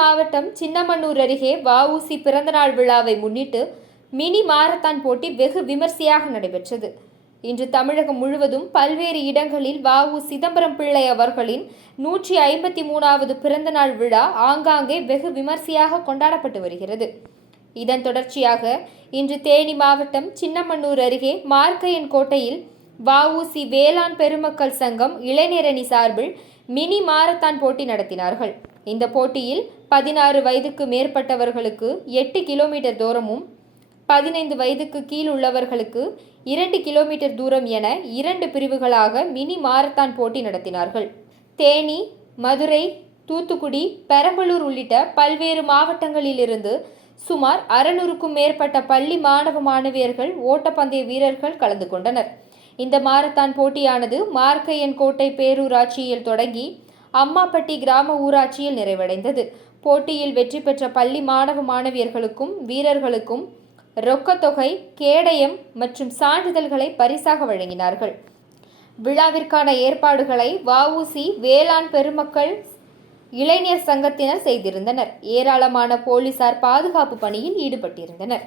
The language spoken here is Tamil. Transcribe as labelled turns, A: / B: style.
A: மாவட்டம் சின்னமன்னூர் அருகே வஉசி பிறந்தநாள் விழாவை முன்னிட்டு மினி மாரத்தான் போட்டி வெகு விமர்சையாக நடைபெற்றது. இன்று தமிழகம் முழுவதும் பல்வேறு இடங்களில் வஉ சிதம்பரம் பிள்ளை அவர்களின் நூற்றி ஐம்பத்தி மூணாவது பிறந்தநாள் விழா ஆங்காங்கே வெகு விமர்சையாக கொண்டாடப்பட்டு வருகிறது. இதன் தொடர்ச்சியாக இன்று தேனி மாவட்டம் சின்னமன்னூர் அருகே மார்க்கையன் கோட்டையில் வஉசி வேளாண் பெருமக்கள் சங்கம் இளைஞரணி சார்பில் மினி மாரத்தான் போட்டி நடத்தினார்கள். இந்த போட்டியில் பதினாறு வயதுக்கு மேற்பட்டவர்களுக்கு எட்டு கிலோமீட்டர் தூரமும் பதினைந்து வயதுக்கு கீழ் உள்ளவர்களுக்கு இரண்டு கிலோமீட்டர் தூரம் என இரண்டு பிரிவுகளாக மினி மாரத்தான் போட்டி நடத்தினார்கள். தேனி மதுரை தூத்துக்குடி பெரம்பலூர் உள்ளிட்ட பல்வேறு மாவட்டங்களிலிருந்து சுமார் அறுநூறுக்கும் மேற்பட்ட பள்ளி மாணவ மாணவியர்கள் ஓட்டப்பந்தய வீரர்கள் கலந்து கொண்டனர். இந்த மாரத்தான் போட்டியானது மார்க்கையன் கோட்டை பேரூராட்சியில் தொடங்கி அம்மாப்பட்டி கிராம ஊராட்சியில் நிறைவடைந்தது. போட்டியில் வெற்றி பெற்ற பள்ளி மாணவ மாணவியர்களுக்கும் வீரர்களுக்கும் ரொக்கத்தொகை கேடயம் மற்றும் சான்றிதழ்களை பரிசாக வழங்கினார்கள். விழாவிற்கான ஏற்பாடுகளை வஉசி வேளாண் பெருமக்கள் இளைஞர் சங்கத்தினர் செய்திருந்தனர். ஏராளமான போலீசார் பாதுகாப்பு பணியில் ஈடுபட்டிருந்தனர்.